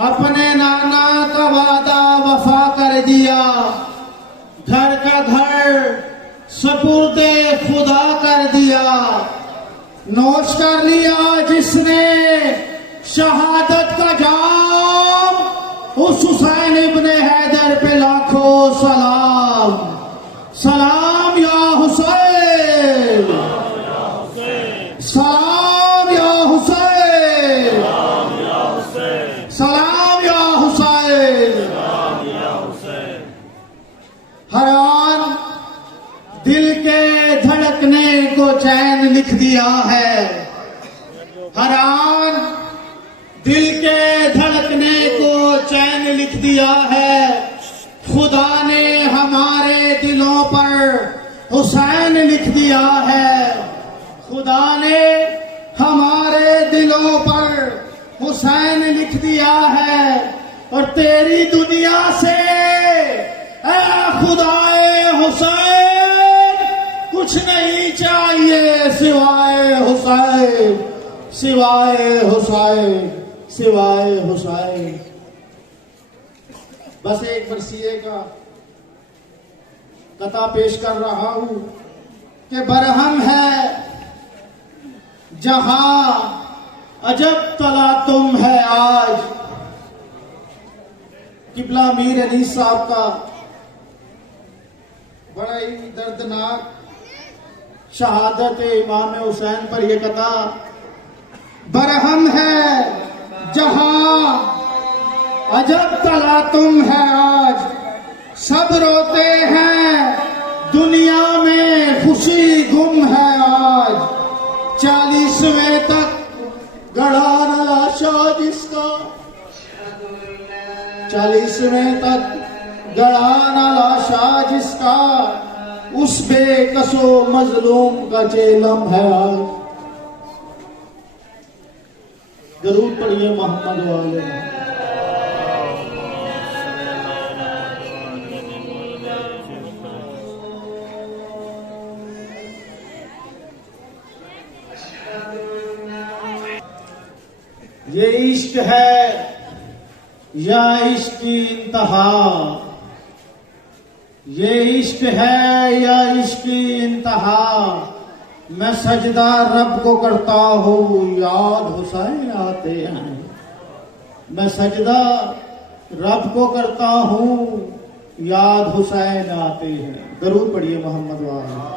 अपने नाना का वादा वफा कर दिया, घर का घर सपुर्दे खुदा कर दिया। नोश कर लिया जिसने शहादत का जाम, उस हुसैन इब्ने हैदर पे लाखों सलाम। सलाम या हुसैन, सलाम या हुसैन, सलाम या हुसैन। हर आन दिल के धड़कने को चैन लिख दिया है, हर आन दिल के धड़कने को चैन लिख दिया है। खुदा ने हमारे दिलों पर हुसैन लिख दिया है, खुदा ने हमारे दिलों पर हुसैन लिख दिया है। और तेरी दुनिया से ऐ खुदाए हुसैन कुछ नहीं चाहिए सिवाय हुसैन, सिवाय हुसैन, सिवाय हुसैन। बस एक मरसिए का कथा पेश कर रहा हूं कि बरहम है जहां अजब तला तुम है आज। किबला मीर अनीस साहब का बड़ा ही दर्दनाक शहादत इमाम हुसैन पर यह कथा। बरहम है जहां अजब तला तुम है आज, सब रोते हैं दुनिया में खुशी गुम है आज। 40वें तक गढ़ा न लाशा जिसका, 40वें तक गढ़ा न लाशा जिसका, उस बेकसो मजलूम का जेलम है आज। जरूर पढ़िए मोहम्मद वाले। ये इश्क है या इश्क की इंतहा, ये इश्क है या इश्क की इंतहा। मैं सजदा रब को करता हूँ याद हुसैन आते हैं, मैं सजदा रब को करता हूँ याद हुसैन आते हैं। जरूर पढ़िए मोहम्मद वाले।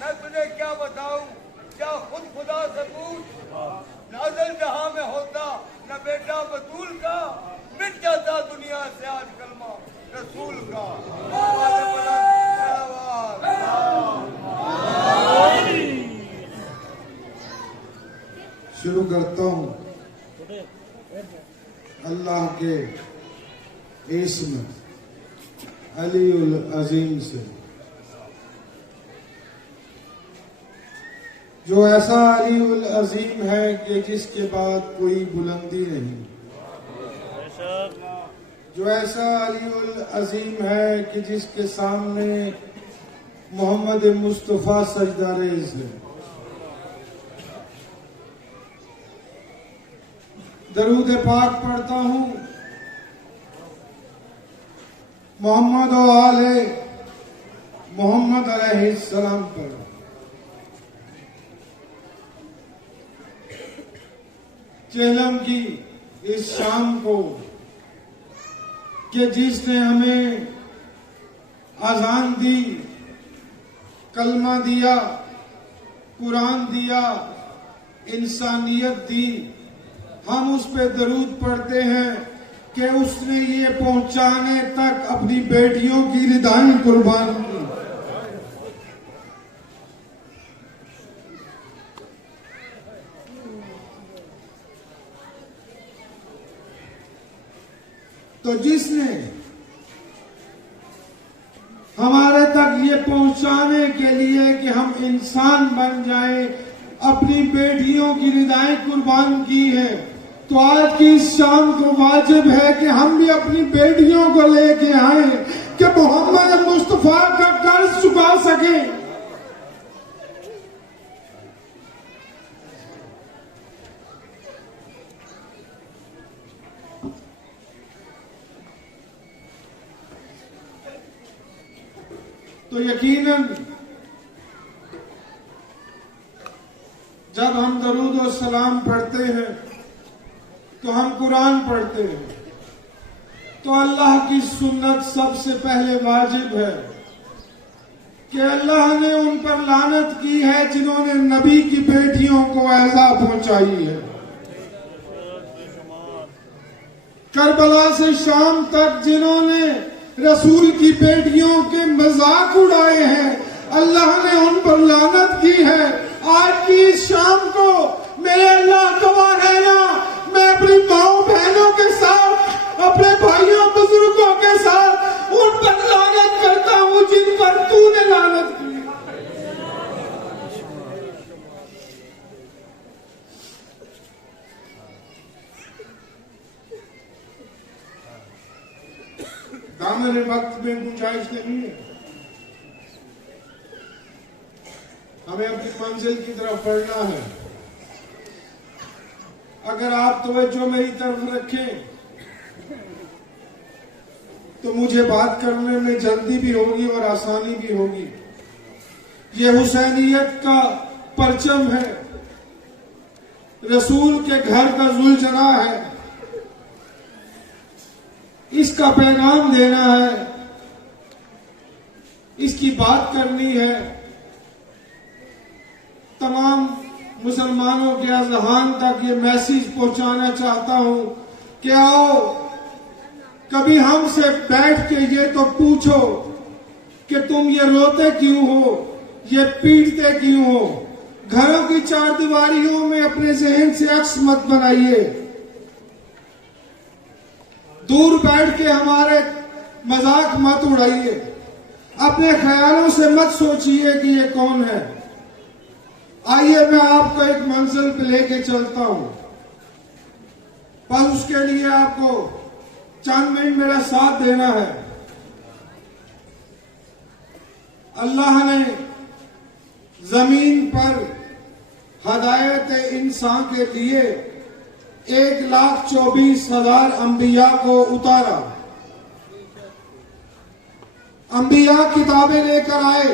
मैं तुझे क्या बताऊं, क्या खुद खुदा से पूछ। नाज़िल जहां में होता न बेटा बतूल का, मिट जाता दुनिया से आज कलमा रसूल का। शुरू करता हूं अल्लाह के इस्म अलीउल अजीम से, जो ऐसा अलीउल अजीम है कि जिसके बाद कोई बुलंदी नहीं, जो ऐसा अलीउल अजीम है कि जिसके सामने मोहम्मद मुस्तफा सजदा रेज़ है। दरूद पाक पढ़ता हूं मोहम्मद और आले मोहम्मद अलैहिस्सलाम पर। चेलम की इस शाम को कि जिसने हमें अजान दी, कलमा दिया, कुरान दिया, इंसानियत दी, हम उस पे दरूद पढ़ते हैं कि उसने ये पहुंचाने तक अपनी बेटियों की रिदाएं कुर्बान की। तो जिसने हमारे तक ये पहुंचाने के लिए कि हम इंसान बन जाएं, अपनी बेटियों की रिदाएं कुर्बान की है, तो आज की इस शाम को वाजिब है कि हम भी अपनी बेटियों को लेके आए कि मोहम्मद मुस्तफा का कर्ज चुका सके। तो यकीनन जब हम दरूद और सलाम पढ़ते हैं तो हम कुरान पढ़ते हैं, तो अल्लाह की सुन्नत सबसे पहले वाजिब है कि अल्लाह ने उन पर लानत की है जिन्होंने नबी की बेटियों को ऐज़ा पहुंचाई है। करबला से शाम तक जिन्होंने रसूल की बेटियों के मजाक उड़ाए हैं, अल्लाह ने उन पर लानत की है। आज की इस शाम को मेरे अल्लाह गवाह है ना, मैं अपनी माओ बहनों के साथ, अपने भाइयों बुजुर्गों के साथ उन पर लानत करता हूं जिन पर तूने लानत की। दामन वक्त में गुंजाइश नहीं है, हमें अपनी मंजिल की तरफ बढ़ना है। अगर आप तवज्जो मेरी तरफ रखें तो मुझे बात करने में जल्दी भी होगी और आसानी भी होगी। ये हुसैनियत का परचम है, रसूल के घर का जुलजना है, इसका पैगाम देना है, इसकी बात करनी है। तमाम मुसलमानों के अज़हान तक ये मैसेज पहुंचाना चाहता हूं कि आओ कभी हमसे बैठ के ये तो पूछो कि तुम ये रोते क्यों हो, ये पीटते क्यों हो। घरों की चार दीवारियों में अपने जहन से अक्स मत बनाइए, दूर बैठ के हमारे मजाक मत उड़ाइए, अपने ख्यालों से मत सोचिए कि ये कौन है। आइए मैं आपको एक मंजिल पे लेके चलता हूं, पर उसके लिए आपको चंद मिनट मेरा साथ देना है। अल्लाह ने जमीन पर हदायत इंसान के लिए 1,24,000 अंबिया को उतारा। अंबिया किताबें लेकर आए,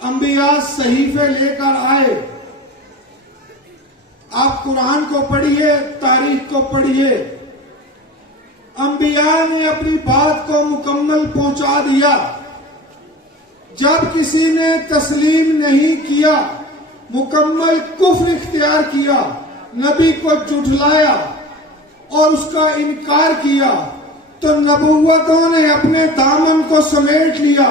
अंबिया सहीफे लेकर आए। आप कुरान को पढ़िए, तारीख को पढ़िए। अंबिया ने अपनी बात को मुकम्मल पहुंचा दिया। जब किसी ने तस्लीम नहीं किया, मुकम्मल कुफ्र इख्तियार किया, नबी को झुठलाया और उसका इनकार किया, तो नबुव्वतों ने अपने दामन को समेट लिया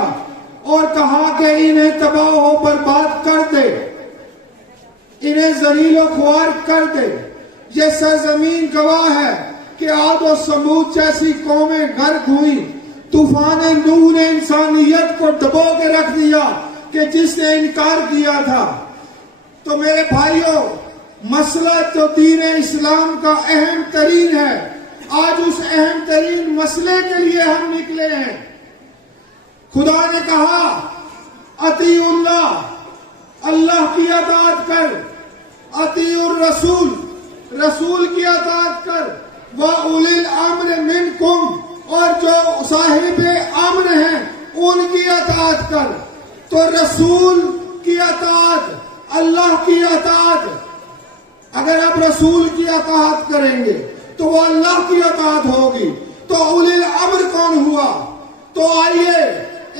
और कहा कि इन्हें तबाह हो बर्बाद कर दे, इन्हें जलीलो ख्वार कर दे। ये सरजमीन गवाह है कि आद और समूद जैसी कौमें गर्क हुई। तूफान नूह ने इंसानियत को डबो के रख दिया कि जिसने इनकार किया था। तो मेरे भाइयों, मसला तो दीन इस्लाम का अहम तरीन है। आज उस अहम तरीन मसले के लिए हम निकले हैं। खुदा ने कहा अतीउल्लाह, अल्लाह की अताअत कर, अतीउर रसूल, रसूल की अताअत कर, व उलिल अम्र मिनकुम, और जो साहिब अम्र हैं उनकी अताअत कर। तो रसूल की अताअत, अल्लाह की अताअत, अगर आप रसूल की अताअत करेंगे तो वो अल्लाह की अताअत होगी। तो उलिल अम्र कौन हुआ? तो आइए,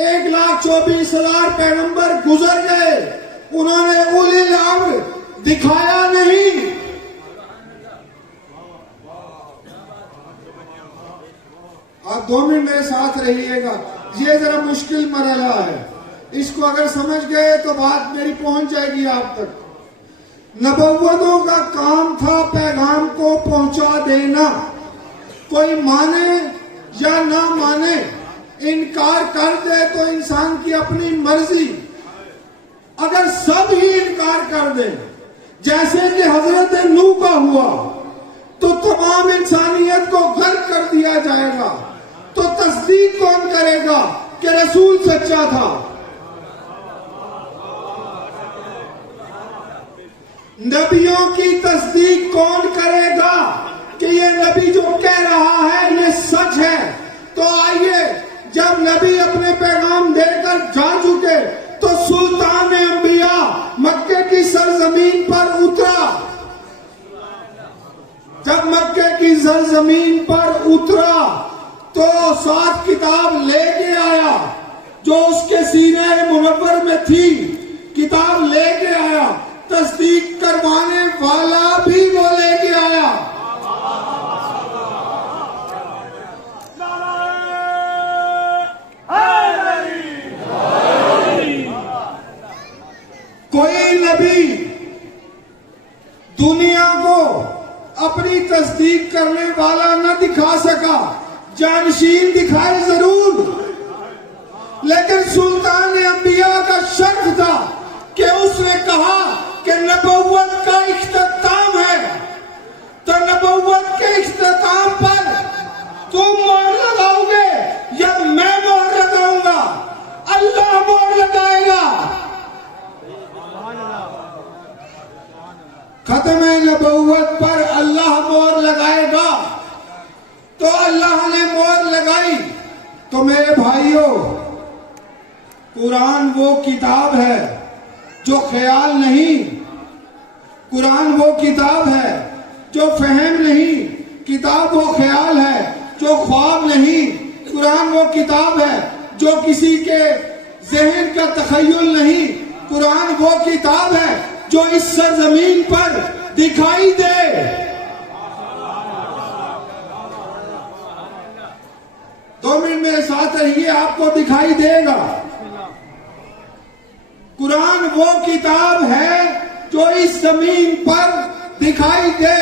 1,24,000 पैगंबर गुजर गए, उन्होंने उलिल अम्र दिखाया नहीं। आप 2 मिनट मेरे साथ रहिएगा, ये जरा मुश्किल मरहला है, इसको अगर समझ गए तो बात मेरी पहुंच जाएगी आप तक। नबुव्वतों का काम था पैगाम को पहुंचा देना, कोई माने या ना माने, इनकार कर दे तो इंसान की अपनी मर्जी। अगर सब ही इनकार कर दे, जैसे कि हजरत नूह का हुआ, तो तमाम इंसानियत को गर्क कर दिया जाएगा। तो तस्दीक कौन करेगा कि रसूल सच्चा था? नबियों की तस्दीक कौन करेगा कि ये नबी जो कह रहा है ये सच है? तो आइए, जब नबी अपने पैगाम देकर जा चुके तो सुल्तान अंबिया मक्के की सरजमीन पर उतरा। जब मक्के की सरजमीन पर उतरा तो 7 किताब लेके आया, जो उसके सीने मुनव्वर में थी, किताब लेके आया। तस्दीक करवाने वाला भी वो लेके आया। कोई नबी दुनिया को अपनी तस्दीक करने वाला न दिखा सका, जानशीन दिखाए जरूर, लेकिन सुल्तान अंबिया का शर्त था कि उसने कहा कि नबुव्वत का इख्तिताम है, तो नबुव्वत के इख्तिताम पर तुम मोहर लगाओगे या मैं मोहर लगाऊंगा? अल्लाह मोहर लगाएगा। खत्म नबुव्वत पर अल्लाह मोहर लगाएगा। तो अल्लाह ने मोहर लगाई। तो मेरे भाइयों, कुरान वो किताब है जो ख्याल नहीं, कुरान वो किताब है जो फहम नहीं, किताब वो ख्याल है जो ख्वाब नहीं, कुरान वो किताब है जो किसी के जहन का तखय्युल नहीं, कुरान वो किताब है जो इस सरजमीन पर दिखाई दे। दो मिनट मेरे साथ रहिए, आपको दिखाई देगा। कुरान वो किताब है जो इस जमीन पर दिखाई दे।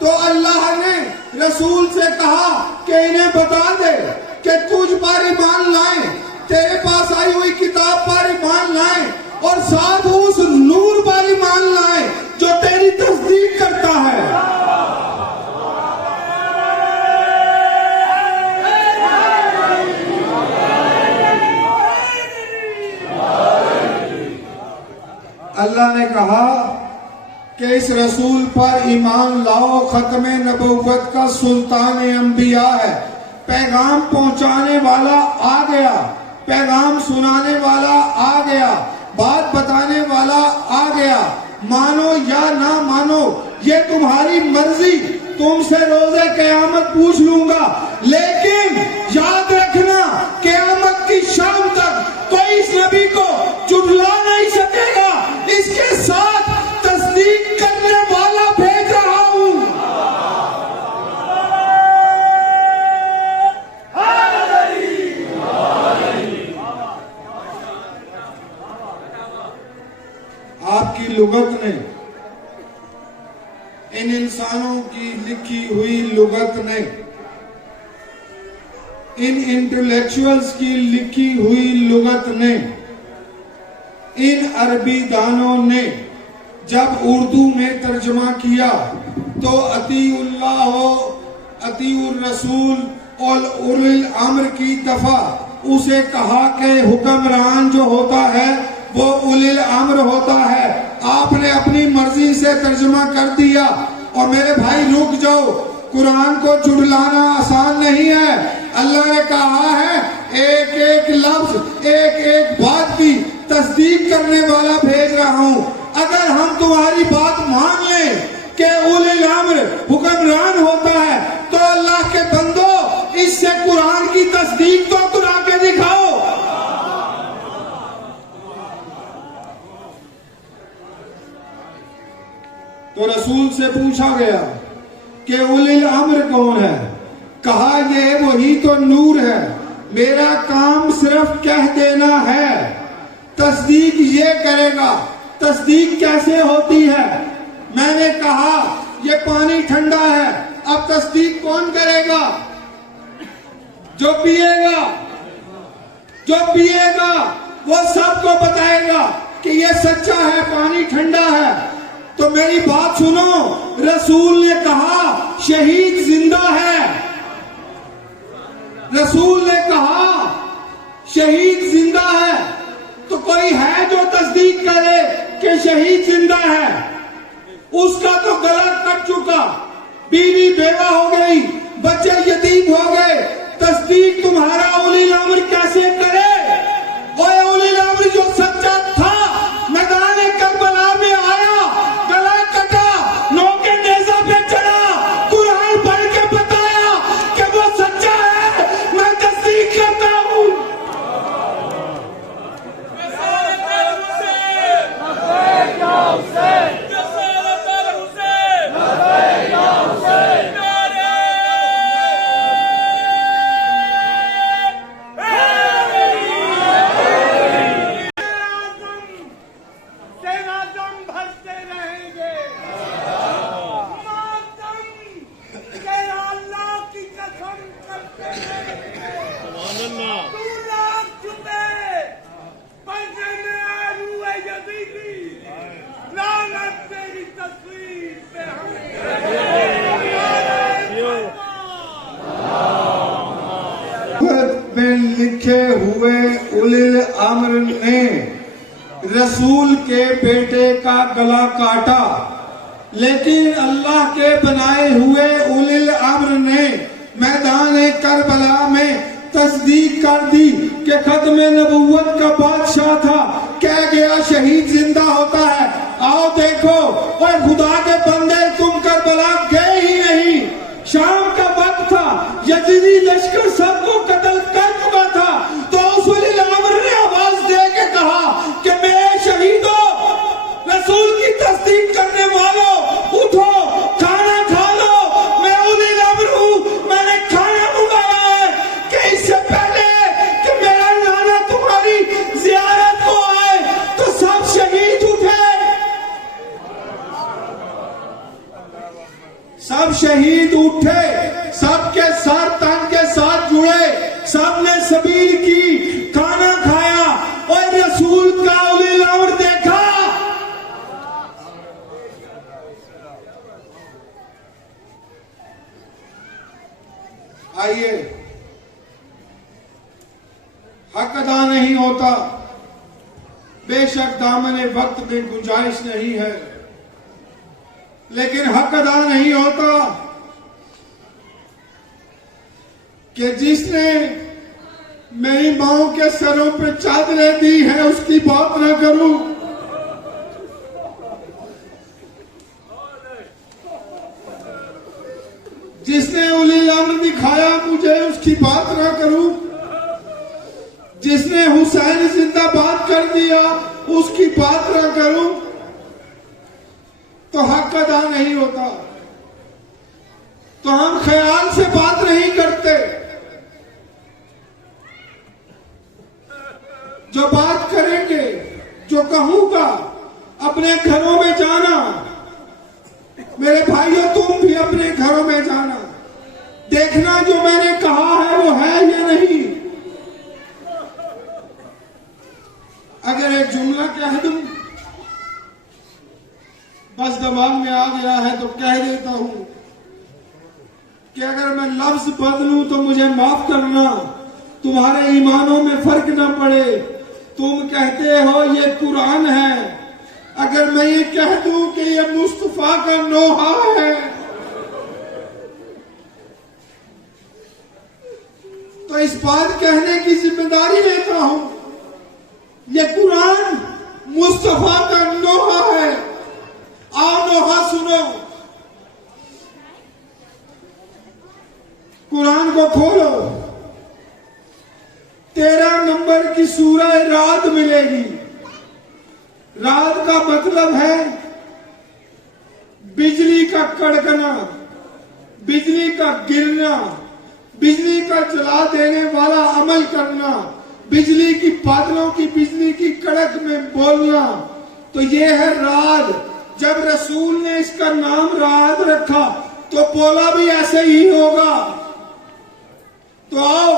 तो अल्लाह ने रसूल से कहा कि इन्हें बता दे कि तुझ पर ईमान लाए, तेरे पास आई हुई किताब पर ईमान लाए, और साथ उस नूर पर ईमान लाए जो तेरी तस्दीक करता है। अल्लाह ने कहा कि इस रसूल पर ईमान लाओ, खत्म नबुव्वत का सुल्तान अंबिया है, पैगाम पहुंचाने वाला आ गया, पैगाम सुनाने वाला आ गया, बात बताने वाला आ गया। मानो या ना मानो ये तुम्हारी मर्जी, तुमसे रोजे क़यामत पूछ लूंगा, लेकिन याद रखना क़यामत की शाम तक कोई इस नबी को झुठला नहीं सकेगा। इसके साथ तस्दीक करने वाला भेज रहा हूं। आपकी लुगत ने, इन इंसानों की लिखी हुई लुगत ने, इन इंटेलेक्चुअल्स की लिखी हुई लुगत ने, इन अरबी दानों ने जब उर्दू में तर्जमा किया तो अतीउल्लाह अतीउर रसूल और उलिल अम्र की दफा उसे कहा कि हुक्मरान जो होता है वो उलिल अम्र होता है। आपने अपनी मर्जी से तर्जुमा कर दिया। और मेरे भाई रुक जाओ, कुरान को झुठलाना आसान नहीं है। अल्लाह ने कहा है एक एक लफ्ज, एक एक बात की तस्दीक करने वाला भेज रहा हूं। अगर हम तुम्हारी बात मान लें कि उलिल अम्र हुक्मरान होता है, तो अल्लाह के बंदो इससे कुरान की तस्दीक तो करा के दिखाओ। तो रसूल से पूछा गया कि उलिल अम्र कौन है? कहा ये वही तो नूर है, मेरा काम सिर्फ कह देना है, तस्दीक ये करेगा। तस्दीक कैसे होती है? मैंने कहा ये पानी ठंडा है, अब तस्दीक कौन करेगा? जो पिएगा, जो पिएगा वो सबको बताएगा कि ये सच्चा है, पानी ठंडा है। तो मेरी बात सुनो, रसूल ने कहा शहीद जिंदा है, रसूल ने कहा शहीद जिंदा है। तो कोई है जो तस्दीक करे कि शहीद जिंदा है? उसका तो गला कट चुका, बीवी बेवा हो गई, बच्चे यतीम हो गए, तस्दीक तुम्हारा उलिल अम्र कैसे करे? ओए उलिल अम्र जो सच्चा था मैदान करबला में आया, गला कटा, नोके नेज़ा पे चढ़ा, कुरान पढ़ के बताया कि वो सच्चा है, मैं तस्दीक करता हूं। में लिखे हुए उलिल अम्र ने रसूल के बेटे का गला काटा, लेकिन अल्लाह के बनाए हुए उलिल अम्र ने मैदान करबला में तस्दीक कर दी कि खत्म नबुव्वत का बादशाह था, कह गया शहीद जिंदा होता है। आओ देखो, और खुदा के बंदे तुम करबला गए ही नहीं, शाम का वक्त था, यजीदी लश्कर सबको कत्ल कर चुका था। तो उस उलिल अम्र ने आवाज दे के कहा कि मैं शहीद हूं, रसूल की तस्दीक करने वालों उठो, खाना खा लो, मैं उलिल अम्र हूं, मैंने खाना मंगाया है कि इससे पहले कि मेरा नाना तुम्हारी जियारत को आए। तो सब शहीद उठे, सब शहीद उठे, सबके सर तन के साथ जुड़े, सबने सबील की, खाना खाया और रसूल का उलिल अम्र देखा। आइए, हक अदा नहीं होता, बेशक दामने वक्त में गुंजाइश नहीं है, लेकिन हक अदा नहीं होता कि जिसने मेरी माओ के सरों पे चादरें दी है उसकी बात ना करूं, जिसने उलिल अम्र दिखाया मुझे उसकी बात ना करूं, जिसने हुसैन जिंदाबाद कर दिया उसकी बात ना करूं, तो हक अदा नहीं होता। तो हम ख्याल से बात नहीं करते, जो बात करेंगे, जो कहूंगा, अपने घरों में जाना। मेरे भाइयों, तुम भी अपने घरों में जाना, देखना जो मैंने कहा है वो है या नहीं। अगर एक जुमला कह दूं, बस दिमाग में आ गया है तो कह देता हूं कि अगर मैं लफ्ज बदलूं तो मुझे माफ करना, तुम्हारे ईमानों में फर्क ना पड़े। तुम कहते हो ये कुरान है, अगर मैं ये कह दूं कि ये मुस्तफा का नोहा है, तो इस बात कहने की जिम्मेदारी लेता हूं। ये कुरान मुस्तफा का नोहा है। आओ नोहा सुनो। कुरान को खोलो, 13 नंबर की सूरह रात मिलेगी। रात का मतलब है बिजली का कड़कना, बिजली का गिरना, बिजली का जला देने वाला अमल करना, बिजली की बादलों की, बिजली की कड़क में बोलना। तो ये है रात। जब रसूल ने इसका नाम रात रखा तो बोला भी ऐसे ही होगा। तो आओ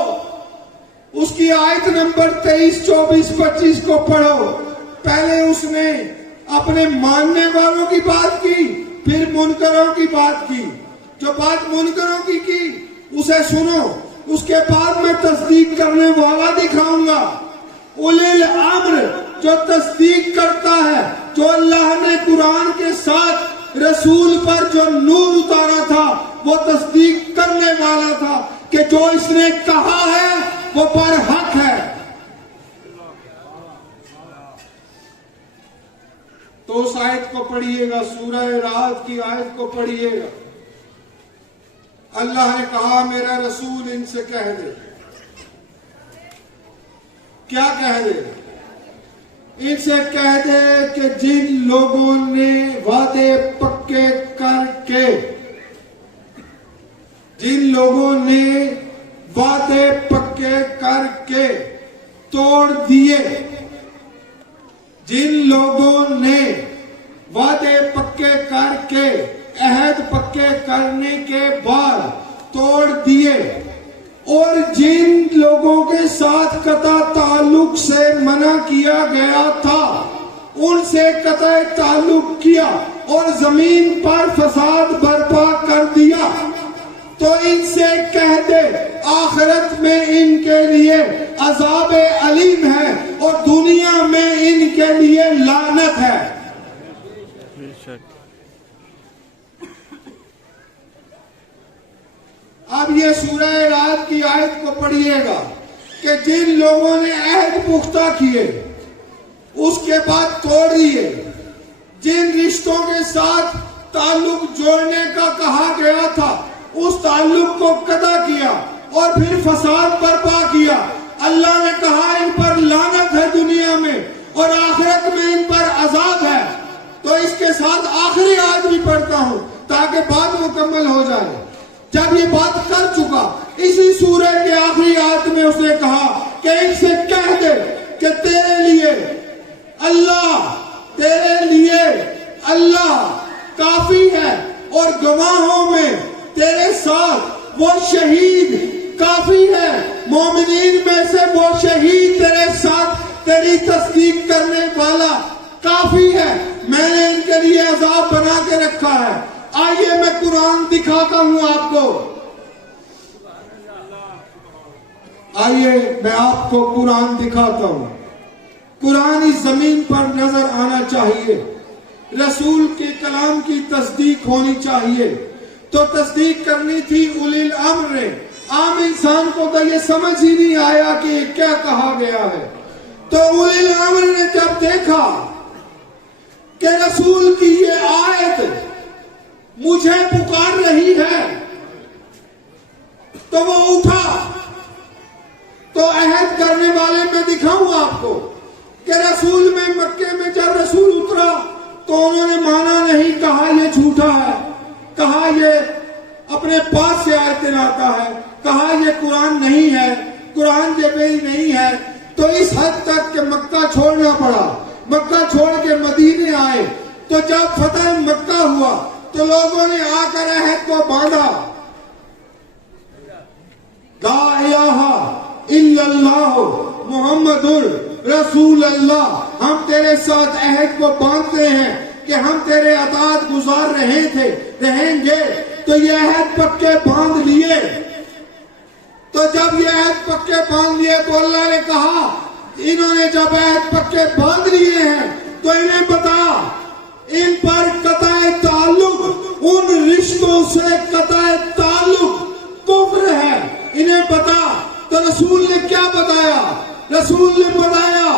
उसकी आयत नंबर 23, 24, 25 को पढ़ो। पहले उसने अपने मानने वालों की बात की, फिर मुनकरों की बात की। जो बात मुनकरों की उसे सुनो, उसके बाद मैं तस्दीक करने वाला दिखाऊंगा। उलिल अम्र, जो तस्दीक करता है, जो अल्लाह ने कुरान के साथ रसूल पर जो नूर उतारा था वो तस्दीक करने वाला था कि जो इसने कहा है वो पर हक है। तो उस आयत को पढ़िएगा, सूरह रात की आयत को पढ़िएगा। अल्लाह ने कहा मेरा रसूल इनसे कह दे। क्या कह दे? इनसे कह दे कि जिन लोगों ने वादे पक्के करके, जिन लोगों ने वादे पक्के करके तोड़ दिए, जिन लोगों ने वादे पक्के करके अहद पक्के करने के बाद तोड़ दिए, और जिन लोगों के साथ कता ताल्लुक से मना किया गया था उनसे कता ताल्लुक किया और जमीन पर फसाद बर्पा कर दिया, तो इनसे कह दे आखिरत में इनके लिए अजाब अलीम है और दुनिया में इनके लिए लानत है। अब ये सूरह रात की आयत को पढ़िएगा कि जिन लोगों ने अहद पुख्ता किए उसके बाद तोड़ दिए, जिन रिश्तों के साथ ताल्लुक जोड़ने का कहा गया था उस ताल्लुक को कदा किया और फिर फसाद बर्पा किया, अल्लाह ने कहा इन पर लानत है दुनिया में और आखिरत में इन पर अजाब है। तो इसके साथ आखिरी आयत भी पढ़ता हूं ताकि बात मुकम्मल हो जाए। जब ये बात कर चुका, इसी सूरह के आखिरी आयत में उसने कहा कि इनसे कह दे कि तेरे लिए अल्लाह काफी है और गवाहों में तेरे साथ वो शहीद काफी है, मोमिनीन में से वो शहीद तेरे साथ तेरी तस्दीक करने वाला काफी है। मैंने इनके लिए अजाब बना के रखा है। आइए मैं कुरान दिखाता हूं आपको, आइए मैं आपको कुरान दिखाता हूं। कुरान इस जमीन पर नजर आना चाहिए, रसूल के कलाम की तस्दीक होनी चाहिए। तो तस्दीक करनी थी उलिल अम्र ने। आम इंसान को तो ये समझ ही नहीं आया कि ये क्या कहा गया है। तो उलिल अम्र ने जब देखा कि रसूल की ये आयत मुझे पुकार रही है तो वो उठा। तो अहद करने वाले मैं दिखाऊं आपको कि रसूल में मक्के में जब रसूल उतरा तो उन्होंने माना नहीं, कहा ये झूठा है, कहा ये अपने पास से आयतें लाता है, कहा ये कुरान नहीं है, कुरान जेबेई नहीं है। तो इस हद तक कि मक्का छोड़ना पड़ा। मक्का छोड़ के मदीने आए। तो जब फतह मक्का हुआ तो लोगों ने आकर अहद को बांधा, ला इलाहा इल्लल्लाह मुहम्मदुर रसूल अल्लाह, हम तेरे साथ अहद को बांधते हैं कि हम तेरे अताअत गुजार रहेंगे। तो ये अहद पक्के बांध लिए। तो जब ये अहद पक्के बांध लिए तो अल्लाह ने कहा इन्होंने जब अहद पक्के बांध लिए हैं तो इन्हें बता इन पर कताए ताल्लुक, उन रिश्तों से कताए ताल्लुक कुफ्र है, इन्हें बता। तो रसूल ने क्या बताया? रसूल ने बताया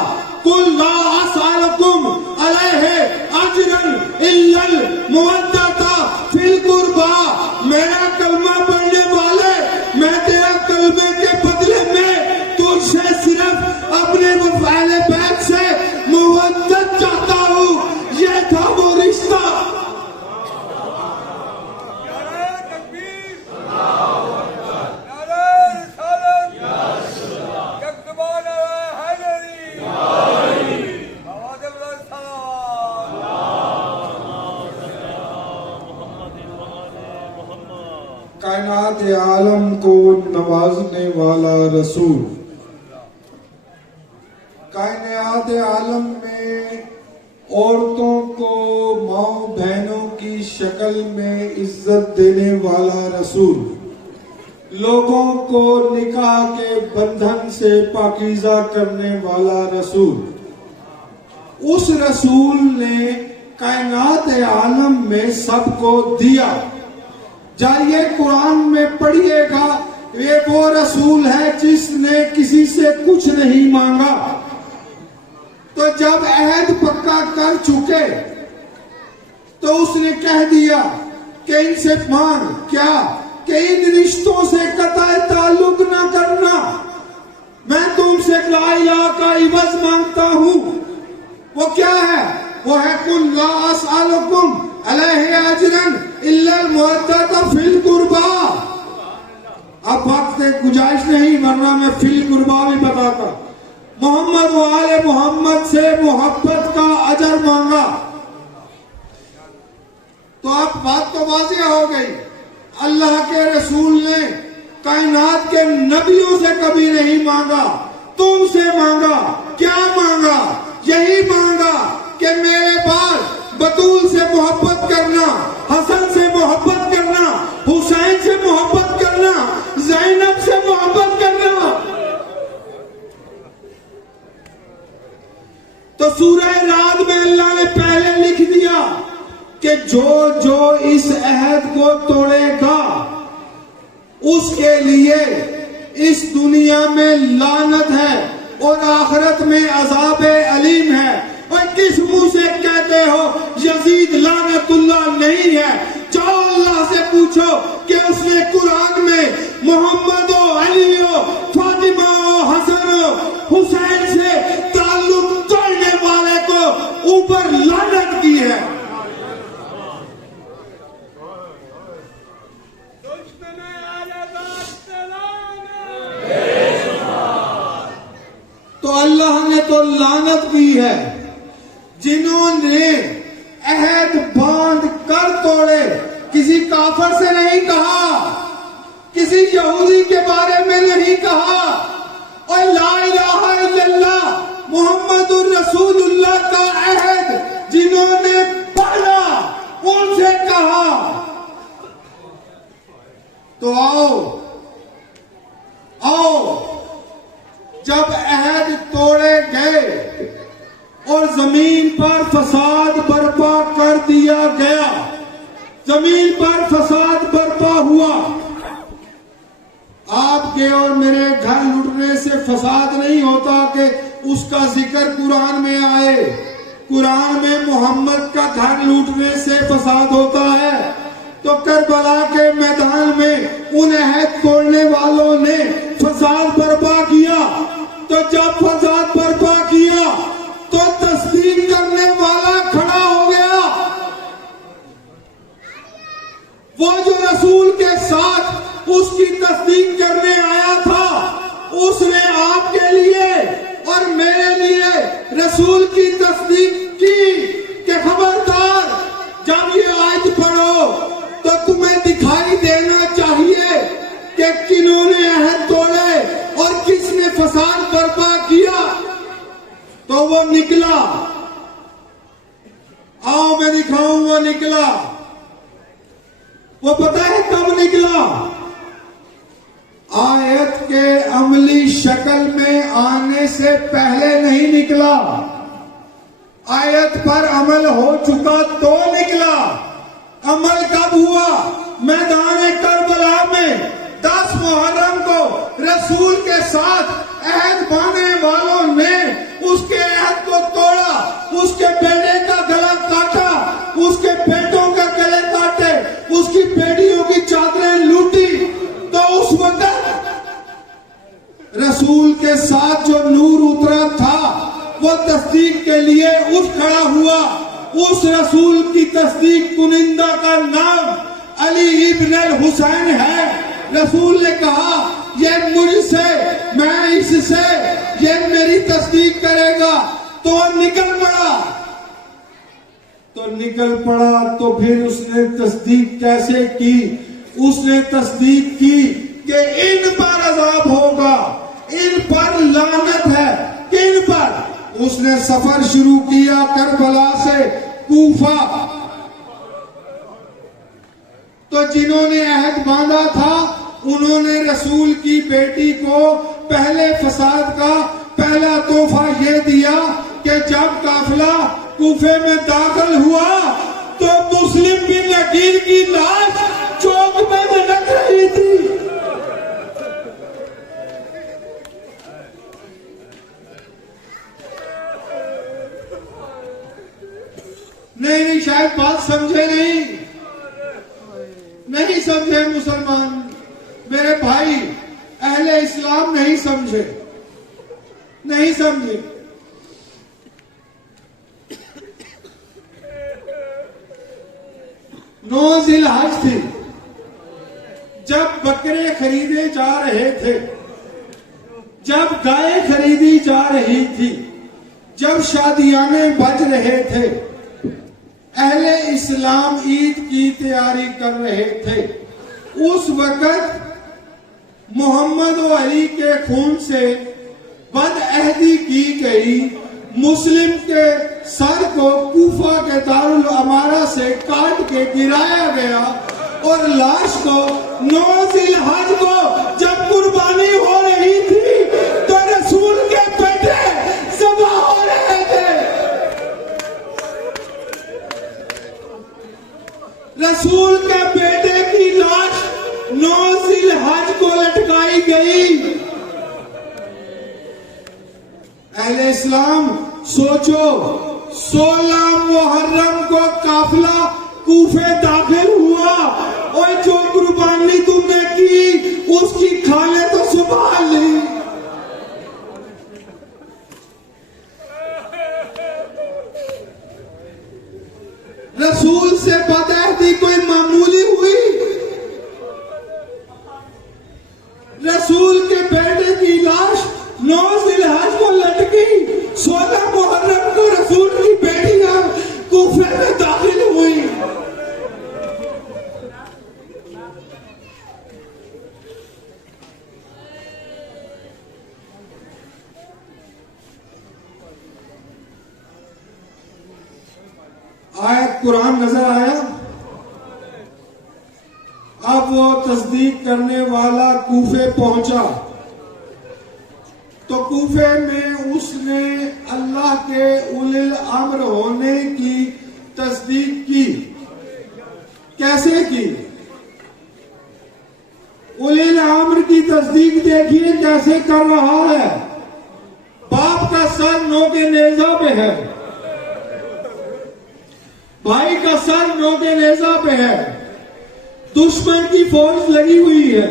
कुल ला असअलुकुम अलैहि अजरन इल्लल मुवद्दता फिल कुर्बा। मेरा कलमा पढ़ने वाले मैं नवाजने वाला रसूल। कायनात आलम में औरतों को माँ बहनों की शक्ल में इज्जत देने वाला रसूल, लोगों को निकाह के बंधन से पाकीज़ा करने वाला रसूल, उस रसूल ने कायनात आलम में सबको दिया। जाइए कुरान में पढ़िएगा, ये वो रसूल है जिसने किसी से कुछ नहीं मांगा। तो जब अहद पक्का कर चुके तो उसने कह दिया कि इनसे मांग क्या कि इन रिश्तों से कतई ताल्लुक ना करना, मैं तुमसे ला इलाहा का इवज मांगता हूं। वो क्या है? वो है कुल ला असअलुकुम अलैहि अजरन इल्ला अल-मवद्दत फिल कुर्बा। अब वक्त से गुजारिश नहीं, वरना मैं फिल कुर्बा भी बताता। मोहम्मद वाले मोहम्मद से मोहब्बत का अजर मांगा। तो अब बात तो वाज़ेह हो गई, अल्लाह के रसूल ने कायनात के नबियों से कभी नहीं मांगा, तुमसे मांगा। क्या मांगा? यही मांगा कि मेरे बाद बतूल से मोहब्बत करना, हसन से मोहब्बत करना, हुसैन से मोहब्बत करना, ज़ैनब से मोहब्बत करना। तो सूरह राद में अल्लाह ने पहले लिख दिया कि जो जो इस अहद को तोड़ेगा उसके लिए इस दुनिया में लानत है और आखिरत में अजाब अलीम है। और किस मुंह से कहते हो यजीद लानतुल्लाह नहीं है? जाओ अल्लाह से पूछो कि उसने कुरान में मोहम्मद हो, अली हो, फातिमा हो, हसन हो, हुसैन से ताल्लुक तोड़ने वाले को ऊपर लानत की है। तो अल्लाह ने तो लानत की है। जिन्होंने अहद बांध कर तोड़े, किसी काफर से नहीं कहा, किसी यहूदी के बारे में नहीं कहा, और ला इलाहा इल्लल्लाह मुहम्मदुर रसूलुल्लाह का अहद जिन्होंने पढ़ा उनसे कहा। तो आओ जब अहद तोड़े गए और जमीन पर फसाद बर्पा कर दिया गया, जमीन पर फसाद बर्पा हुआ। आपके और मेरे घर लुटने से फसाद नहीं होता कि उसका जिक्र कुरान में आए। कुरान में मोहम्मद का घर लूटने से फसाद होता है। तो करबला के मैदान में उन अहद तोड़ने वालों ने फसाद बर्पा किया। तो जब फसाद बर्पा किया तो तस्दीक करने वाला खड़ा हो गया। वो जो रसूल के साथ उसकी तस्दीक करने आया था, उसने आपके लिए और मेरे लिए रसूल की तस्दीक की कि खबरदार, जब ये आयत पढ़ो तो तुम्हें दिखाई देना चाहिए कि किन्होंने अहद तोड़े और किसने फसाद बर्पा किया। तो वो निकला। आओ मैं दिखाऊं, वो निकला। वो पता है कब निकला? आयत के अमली शक्ल में आने से पहले नहीं निकला। आयत पर अमल हो चुका तो निकला। अमल कब हुआ? मैदान करबला में 10 मुहर्रम को रसूल के साथ अहद बांधने वालों ने उसके अहद को तोड़ा, उसके बेटे का गला काटा, उसके बेटों का गले काटे, उसकी बेटियों की चादरें लूटी। तो उस वक्त रसूल के साथ जो नूर उतरा था वो तस्दीक के लिए उठ खड़ा हुआ। उस रसूल की तस्दीक कुनिंदा का नाम अली इब्न अल हुसैन है। रसूल ने कहा ये मुझसे, मैं इससे, ये मेरी तस्दीक करेगा। तो निकल पड़ा। तो फिर उसने तस्दीक कैसे की? उसने तस्दीक की कि इन पर अजाब होगा, इन पर लानत है। किन पर? उसने सफर शुरू किया करबला से कूफा, तो जिन्होंने अहद बांधा था उन्होंने रसूल की बेटी को पहले फसाद का पहला तोहफा ये दिया कि जब काफिला कूफे में दाखिल हुआ तो मुस्लिम बिन अकील की लाश चौक में लटक रही थी। नहीं, शायद बात समझे नहीं समझे मुसलमान मेरे भाई, अहले इस्लाम नहीं समझे। 9 जिलहज थी, जब बकरे खरीदे जा रहे थे, जब गाय खरीदी जा रही थी, जब शादियाने बज रहे थे, अहले इस्लाम ईद की तैयारी कर रहे थे। उस वक्त मोहम्मद और अली के खून से बदअहदी की गई, मुस्लिम के सर को कूफा के दारुल अमारा से काट के गिराया गया और लाश को 9 जिलहज को जब कुर्बानी हो रही थी तो रसूल के बेटे ज़िबा हो रहे थे। रसूल के बेटे की लाश 9 जिलहज को लटकाई गई। अहले इस्लाम सोचो, 16 मुहर्रम को काफिला कूफे दाखिल हुआ और जो कुर्बानी तुमने की उसकी खाने तो सुभान ली। रसूल से बदअहदी कोई मामूली हुई? रसूल के बेटे की लाश 9 जिलहज को लटकी, 16 मुहर्रम को रसूल की बेटियां कूफे में दाखिल हुई। आयत कुरान नजर आया। अब वो तस्दीक करने वाला कूफे पहुंचा तो कूफे में उसने अल्लाह के उलिल अम्र होने की तस्दीक की। कैसे की? उलिल अम्र की तस्दीक देखिए कैसे कर रहा है। बाप का सर नोके नेजा पे है, भाई का सर नोके नेजा पे है, दुश्मन की फौज लगी हुई है,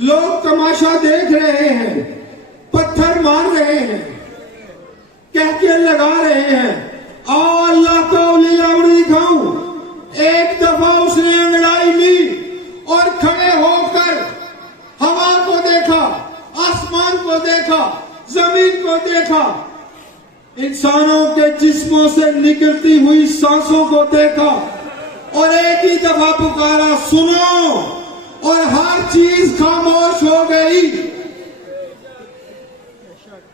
लोग तमाशा देख रहे हैं, पत्थर मार रहे हैं, कहके लगा रहे हैं, आओ अल्लाह का उलिल अम्र दिखाऊं। एक दफा उसने अंगड़ाई ली और खड़े होकर हवा को देखा, आसमान को देखा, जमीन को देखा, इंसानों के जिस्मों से निकलती हुई सांसों को देखा और एक ही दफा पुकारा, सुनो, और हर चीज खामोश हो गई।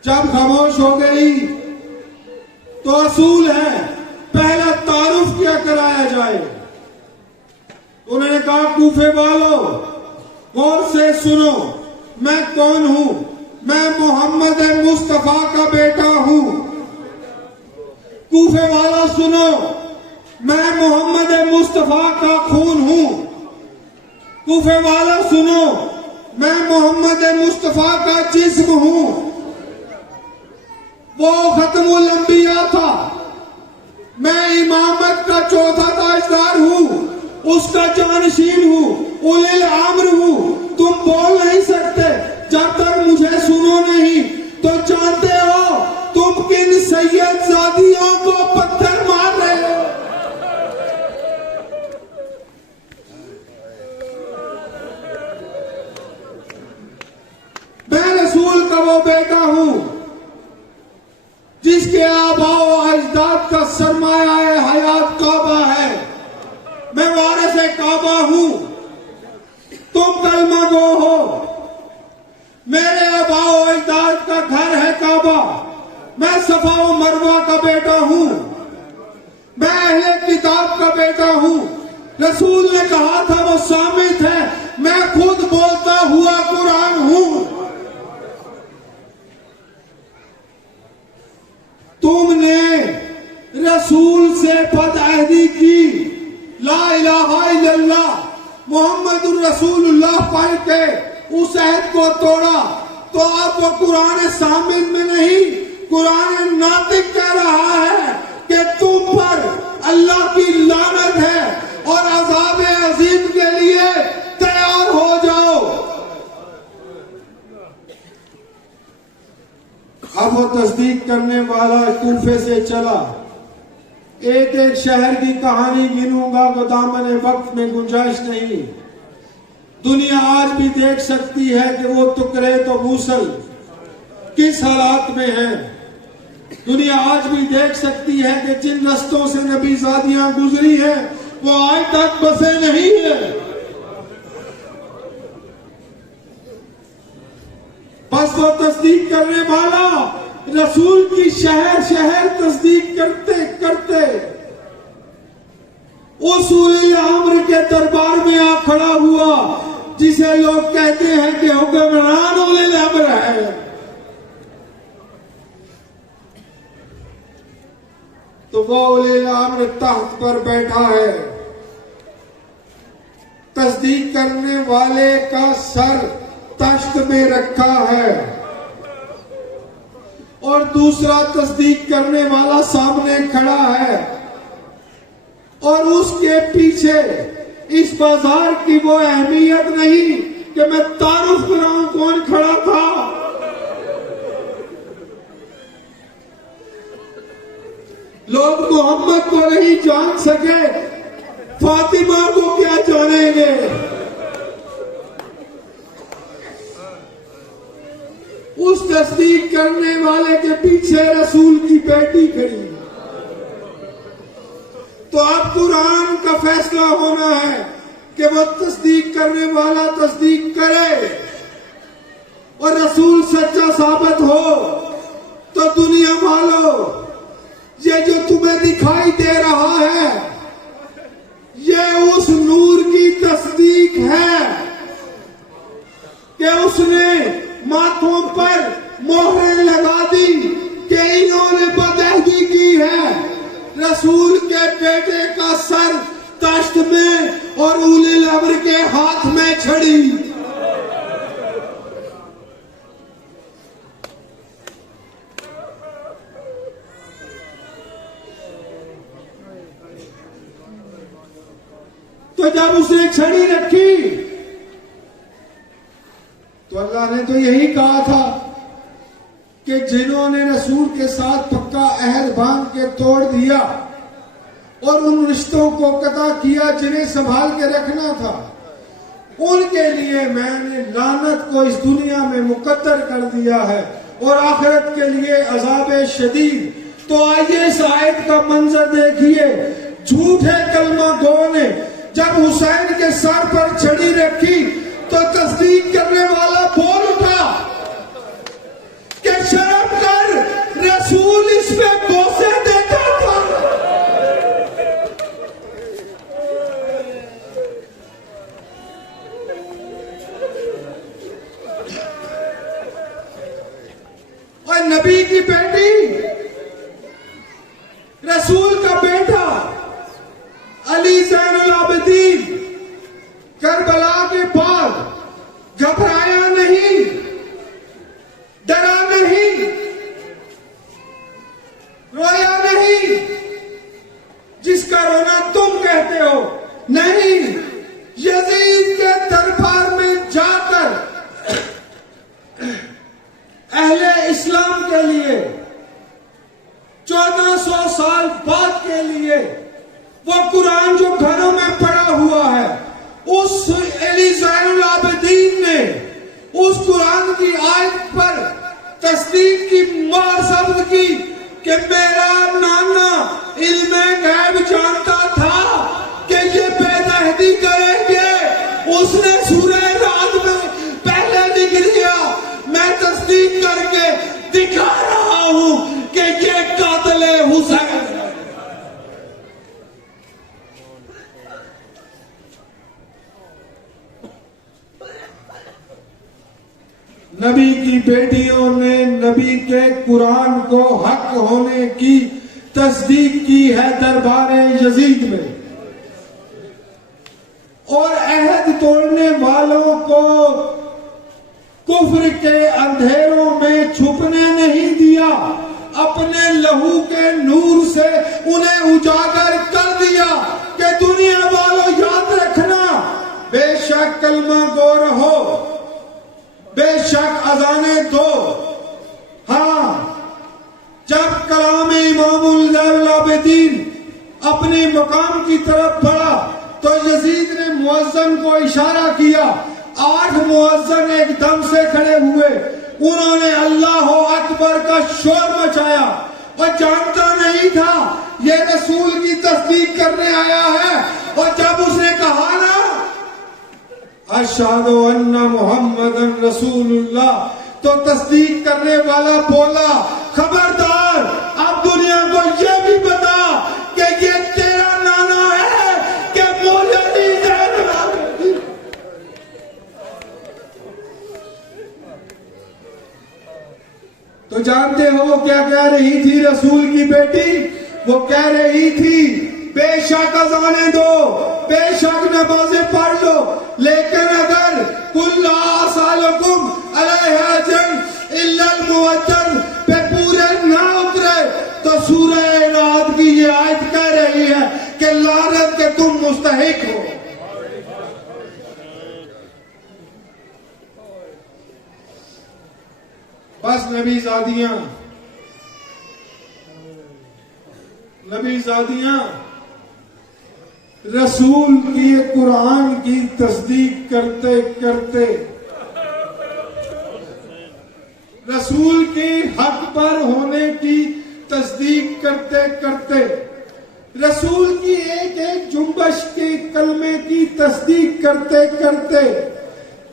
जब खामोश हो गई तो असूल है पहला तारुफ क्या कराया जाए। उन्होंने कहा, कूफे वालों गौर से सुनो, मैं कौन हूं? मैं मोहम्मद मुस्तफा का बेटा हूं। कूफे वाला सुनो, मैं मोहम्मद मुस्तफा का खून हूं। कूफे वाला सुनो, मैं मोहम्मद मुस्तफा का जिस्म हूं। वो खत्मुल अंबिया था, मैं इमामत का चौथा ताजदार हूं, उसका जानशीन हूं, उलिल अम्र हूं। तुम बोल नहीं सकते जब तक मुझे सुनो नहीं। तो जानते हो तुम किन सैयद जादियों को पत्थर मार रहे हो? मैं रसूल का वो बेटा हूं जिसके आबाओ अजदाद का सरमाया हयात काबा है। मैं वारिस काबा हूं, तुम कलमा गो हो। सफा व मरवा का बेटा हूं, मैं अहले किताब का बेटा हूं। रसूल ने कहा था वो साबित है, मैं खुद बोलता हुआ कुरान हूं। तुमने रसूल से बदअहदी की, ला इलाहा इल्लल्लाह मुहम्मदुर रसूलुल्लाह पढ़ के उस अहद को तोड़ा, तो अब वो कुरान सामिल में नहीं, कुरान नातिक कह रहा है कि तुम पर अल्लाह की लानत है और अज़ाब अजीम के लिए तैयार हो जाओ। अब वो तस्दीक करने वाला कूफे से चला। एक एक शहर की कहानी गिनूंगा तो दामन वक्त में गुंजाइश नहीं। दुनिया आज भी देख सकती है कि वो टुकड़े तो मूसल किस हालात में है। दुनिया आज भी देख सकती है कि जिन रस्तों से नबीज़ादियां गुजरी हैं वो आज तक बसे नहीं है। बस वो तस्दीक करने वाला रसूल की शहर शहर तस्दीक करते करते उस उलिल अम्र के दरबार में आ खड़ा हुआ जिसे लोग कहते हैं कि हुक्मरान उलिल अम्र है। तो वो उलिल अम्र तख्त पर बैठा है। तस्दीक करने वाले का सर तख्त में रखा है और दूसरा तस्दीक करने वाला सामने खड़ा है, और उसके पीछे इस बाजार की वो अहमियत नहीं कि मैं तारुफ कराऊं कौन खड़ा था। लोग मोहम्मद को नहीं जान सके, फातिमा को क्या जानेंगे। उस तस्दीक करने वाले के पीछे रसूल की बेटी खड़ी। तो अब कुरान का फैसला होना है कि वो तस्दीक करने वाला तस्दीक करे और रसूल सच्चा साबित हो। तो दुनिया वालों, ये जो तुम्हें दिखाई दे रहा है ये उस नूर की तस्दीक है कि उसने माथों पर मोहरें लगा दी कि इन्होंने बदअहदी की है। रसूल के बेटे का सर तख्त में और उलिल अम्र के हाथ में छड़ी। तो जब उसने छड़ी रखी तो अल्लाह ने तो यही कहा था कि जिन्होंने रसूल के साथ पक्का अहद बांध के तोड़ दिया और उन रिश्तों को कता किया जिन्हें संभाल के रखना था, उनके लिए मैंने लानत को इस दुनिया में मुकद्दर कर दिया है और आखिरत के लिए अजाब शदीद। तो आइए इस आयत का मंजर देखिए। झूठे कलमा गो ने जब हुसैन के सर पर छड़ी रखी तो तस्दीक करने वाला बोल उठा कि शर्म कर, रसूल इस पे बोसे देता था। और नबी की बेटी, रसूल का बेटा अली ज़ैनुल आबिदीन करबला के बाद घबराया नहीं, डरा नहीं, रोया नहीं, जिसका रोना तुम कहते हो। नहीं, यजीद के दरबार में जाकर अहले इस्लाम के लिए 1400 साल बाद के लिए वो कुरान जो घरों में पड़ा हुआ है, उस अली ज़ैनुल आबिदीन ने उस कुरान की आयत पर तस्दीक की मार शब्द की कि मेरा नाना इल्मे गैब जानता था कि ये बेदहदी करेंगे। उसने सूरह रात में पहले लिख लिया, मैं तस्दीक करके दिखा रहा हूं कि बेटियों ने नबी के कुरान को हक होने की तस्दीक की है दरबार यजीद में, और अहद तोड़ने वालों को कुफ्र के अंधेरों में छुपने नहीं दिया, अपने लहू के नूर से उन्हें उजागर कर दिया कि दुनिया वालों याद रखना, बेशक कलमा गो रहो, बेशक अजाने दो। हाँ, जब कलाम इमामुल आबिदीन अपने मकाम की तरफ बढ़ा तो यजीद ने मुअज्जन को इशारा किया। 8 मुअज्जन एकदम से खड़े हुए, उन्होंने अल्लाह अकबर का शोर मचाया और जानता नहीं था ये रसूल की तस्दीक करने आया है। और जब उसने कहा ना अशहदु अन्ना मुहम्मदन रसूलुल्लाह, तो तस्दीक करने वाला बोला खबरदार, अब दुनिया को ये भी बता कि ये तेरा नाना है कि मौलवी ज़ैनुल। तो जानते हो क्या कह रही थी रसूल की बेटी? वो कह रही थी बेशक अज़ाने दो, बेशक नमाज़ें पढ़ लो, लेकिन अगर कुल्ला सालकुम अलैहा जंग इल्लल मुअज्जन पे पूरे ना उतरे तो सूरह रात की ये आयत कह रही है कि लानत के तुम मुस्तहिक हो। बस नबीज़ादियां रसूल की कुरान की तस्दीक करते करते, रसूल के हक पर होने की तस्दीक करते करते, रसूल की एक एक जुम्बश के कलमे की तस्दीक करते करते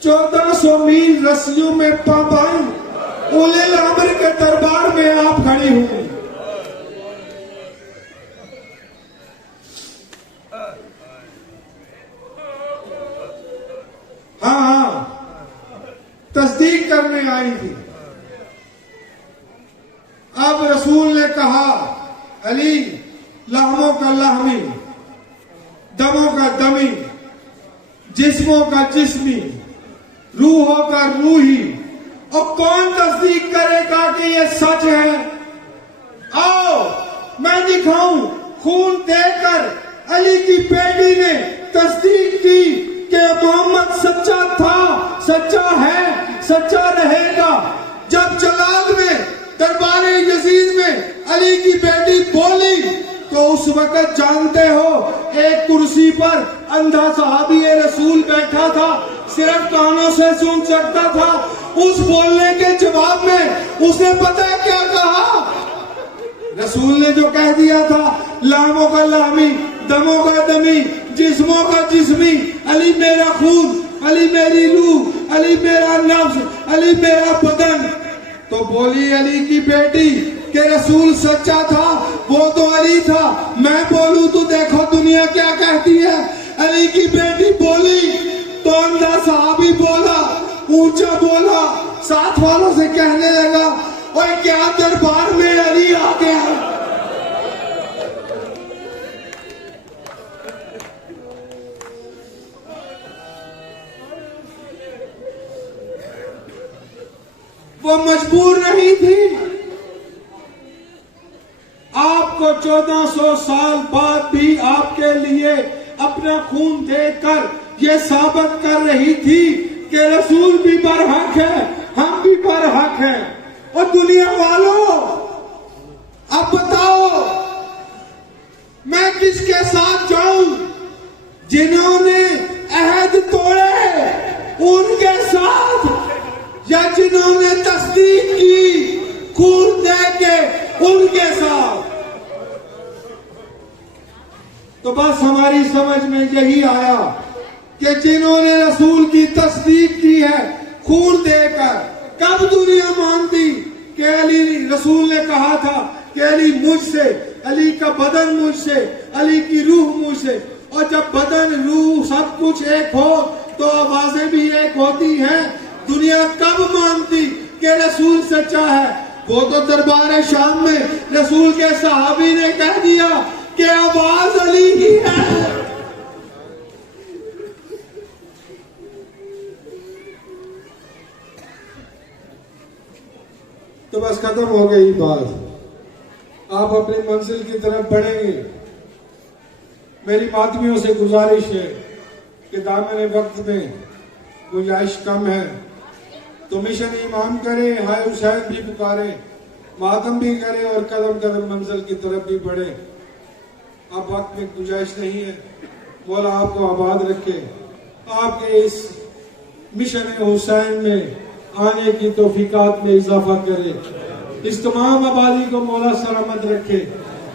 1400 मील रस्सियों में पाबंद उलिल अम्र के दरबार में आप खड़ी हुई। हाँ, तस्दीक करने आई थी। अब रसूल ने कहा अली, लहमों का लहमी, दमों का दमी, जिस्मों का जिस्मी, रूहों का रूही, और कौन तस्दीक करेगा कि ये सच है? आओ मैं दिखाऊं। खून देकर अली की बेटी ने तस्दीक की कि मोहम्मद सच्चा था, सच्चा है, सच्चा रहेगा। जब जलाल में दरबार यजीद में अली की बेटी बोली तो उस वक्त जानते हो एक कुर्सी पर अंधा सहाबी रसूल बैठा था, सिर्फ कानों से सुन सकता था। उस बोलने के जवाब में उसने पता है क्या कहा? रसूल ने जो कह दिया था, लामों का लामी, दमों का दमी, जिस्मों का जिस्मी, अली मेरा खून, अली मेरी रूह, अली मेरा नफ्स, अली मेरा बदन। तो बोली अली की बेटी कि रसूल सच्चा था, वो तो अली था, मैं बोलूं तो देखो दुनिया क्या कहती है। अली की बेटी बोली तो अंधा सहाबी बोला, ऊंचा बोला, साथ वालों से कहने लगा, और क्या दरबार में अली आ गया? वो मजबूर नहीं थी। आपको 1400 साल बाद भी आपके लिए अपना खून देकर ये साबित कर रही थी कि रसूल भी बरहक है, हम भी बरहक हैं। और दुनिया वालों, अब बताओ मैं किसके साथ जाऊं? जिन्होंने अहद तोड़े उनके साथ, या जिन्होंने तस्दीक की खून दे के उनके साथ? तो बस हमारी समझ में यही आया कि जिन्होंने रसूल की तस्दीक की है खून देकर, कब दुनिया मानती कि अली, रसूल ने कहा था कि अली मुझसे, अली का बदन मुझसे, अली की रूह मुझसे। और जब बदन रूह सब कुछ एक हो तो आवाजें भी एक होती हैं। दुनिया कब मानती कि रसूल सच्चा है। वो तो दरबार शाम में रसूल के सहाबी ने कह दिया कि आवाज अली की है। तो बस खत्म हो गई बात। आप अपनी मंजिल की तरफ बढ़ेंगे। मेरी मातमियों से गुजारिश है कि दामन वक्त में गुंजाइश कम है तो मिशन इमाम करें, हाय हुसैन भी पुकारे, मातम भी करें और कदम कदम मंजिल की तरफ भी बढ़े। अब वक्त में गुंजाइश नहीं है। मौला आपको आबाद रखे, आपके इस मिशन हुसैन में आने की तौफीकात में इजाफा करे। इस तमाम आबादी को मौला सलामत रखे,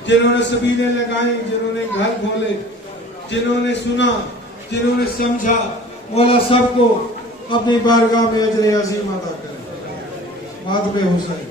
जिन्होंने सबीले लगाए, जिन्होंने घर खोले, जिन्होंने सुना, जिन्होंने समझा। मौला सबको अपनी बारगाह में अजर अजीम अता करे। मातबे हुसैन।